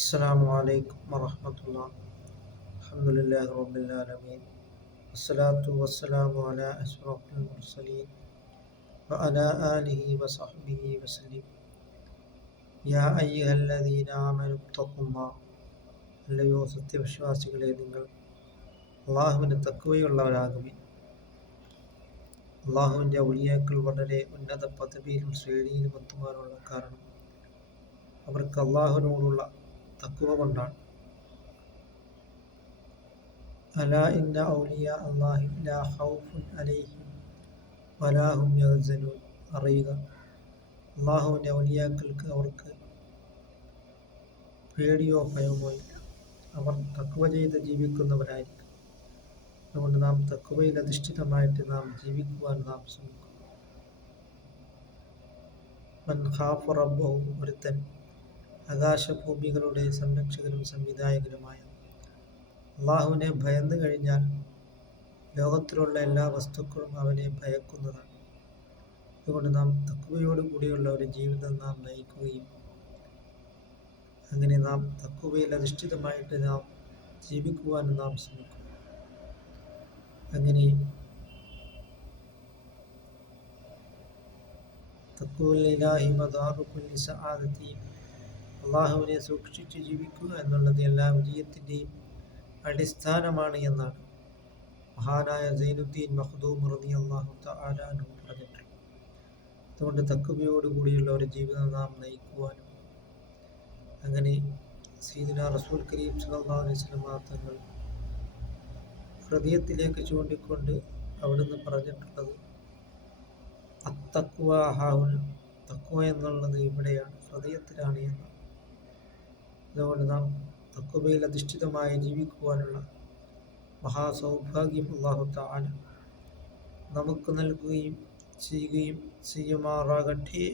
السلام عليكم ورحمة الله. الحمد لله رب العالمين، والصلاة والسلام على أشرف المرسلين وعلى آله وصحبه وسلم. يا أيها الذين آمنوا اتقوا الله. അല്ലയോ സത്യവിശ്വാസികളെ, നിങ്ങൾ അള്ളാഹുവിന് തഖ്വയുള്ളവരാകുവിൻ. അള്ളാഹുവിൻ്റെ ഔലിയാക്കൾ വളരെ ഉന്നത പദവിയിലും ശ്രേണിയിലും എത്തുവാനുള്ള കാരണം അവർക്ക് അള്ളാഹുവിനോടുള്ള തഖ്വ കൊണ്ടാണ്. അലാ ഇന്ന ഔലിയാ അല്ലാഹി ലാ ഖൗഫുൻ അലൈഹിം വലാ ഹും യഹ്സനൂൻ. അറിയുക, അള്ളാഹുവിൻ്റെ ഔലിയാക്കൾക്ക് അവർക്ക് പേടിയോ ഭയമോ ഇല്ല. അവർ തഖ്വ ചെയ്ത് ജീവിക്കുന്നവരായിരിക്കും. അതുകൊണ്ട് നാം തഖ്വയിൽ അധിഷ്ഠിതമായിട്ട് നാം ജീവിക്കുവാൻ നാം ശ്രമിക്കും. മൻ ഖാഫ റബ്ബഹു, ഒരുത്തൻ ആകാശഭൂമികളുടെ സംരക്ഷകനും സംവിധായകനുമായ അള്ളാഹുവിനെ ഭയന്നു കഴിഞ്ഞാൽ ലോകത്തിലുള്ള എല്ലാ വസ്തുക്കളും അവനെ ഭയക്കുന്നതാണ്. അതുകൊണ്ട് നാം തഖ്വയോട് കൂടിയുള്ള ഒരു ജീവിതം നാം നയിക്കുകയും അങ്ങനെ നാം തഖ്വയിൽ അധിഷ്ഠിതമായിട്ട് നാം ജീവിക്കുവാൻ നാം ശ്രമിക്കും. അങ്ങനെ തഖ്വൽ ഇലാഹി മദാറു കുല്ലി സആദത്തി, അള്ളാഹുവിനെ സൂക്ഷിച്ച് ജീവിക്കുക എന്നുള്ളത് എല്ലാ വിജയത്തിൻ്റെയും അടിസ്ഥാനമാണ് എന്നാണ് മഹാനായ സൈനുദ്ദീൻ മഖ്ദൂം റളിയല്ലാഹു തആല അൻഹു പറഞ്ഞിട്ടുള്ളത്. അതുകൊണ്ട് തഖ്വയോടുകൂടിയുള്ള ഒരു ജീവിതം നാം നയിക്കുവാനും അങ്ങനെ സയ്യിദുനാ റസൂൽ കരീം സ്വല്ലല്ലാഹു അലൈഹി വസല്ലം തങ്ങൾ ഹൃദയത്തിലേക്ക് ചൂണ്ടിക്കൊണ്ട് അവിടുന്ന് പറഞ്ഞിട്ടുള്ളത് അത്തഖ്വ ഹാഹുന, തഖ്വ എന്നുള്ളത് ഇവിടെയാണ്, ഹൃദയത്തിലാണ് എന്ന്. അതുകൊണ്ട് നാം തഖ്വയിൽ അധിഷ്ഠിതമായി ജീവിക്കുവാനുള്ള മഹാസൗഭാഗ്യം അല്ലാഹു തആല നമുക്ക് നൽകുകയും ചെയ്യുമാറാകട്ടെ.